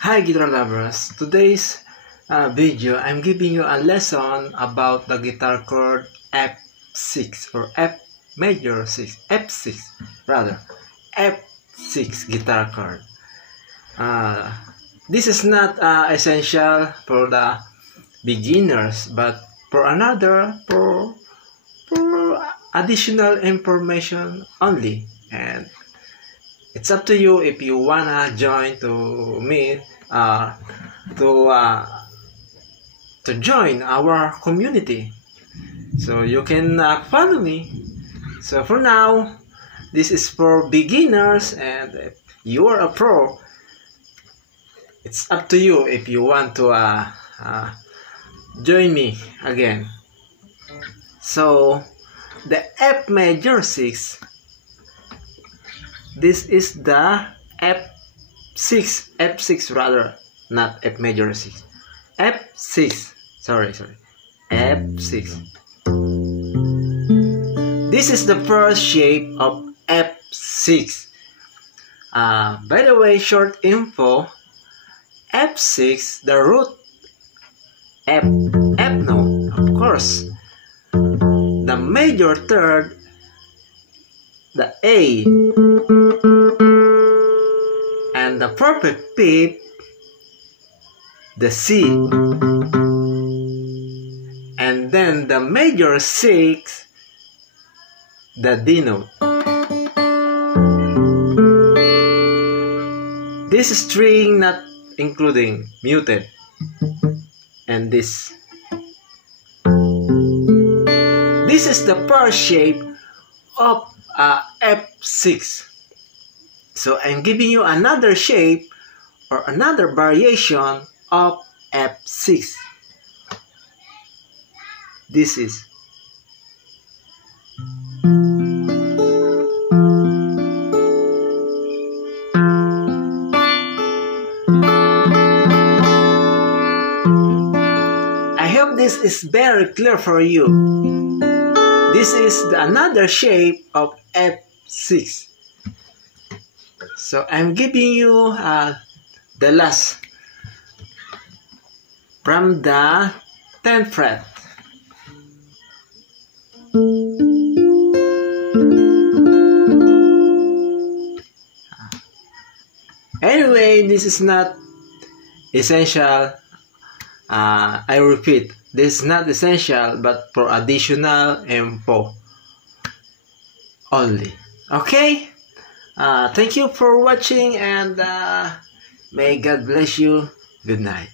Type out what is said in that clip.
Hi guitar lovers, today's video I'm giving you a lesson about the guitar chord F6 or F major 6, F6 rather, F6 guitar chord. This is not essential for the beginners, but for additional information only, and it's up to you if you wanna join to me to join our community, so you can follow me. So for now, this is for beginners, and if you are a pro, it's up to you if you want to join me again. So the F major 6, this is the F6 rather, not F major 6, F6, sorry, F6. This is the first shape of F6. By the way, short info, F6, the root F note, of course, the major third, the A, and the perfect fifth, the C, and then the major 6, the D note. This string not including muted, and this is the first shape of F6. So I'm giving you another shape or another variation of F6. This is I hope this is very clear for you. This is another shape of F6. So I'm giving you the last from the 10th fret. Anyway, this is not essential. I repeat, this is not essential, but for additional info only. Okay? Thank you for watching, and may God bless you. Good night.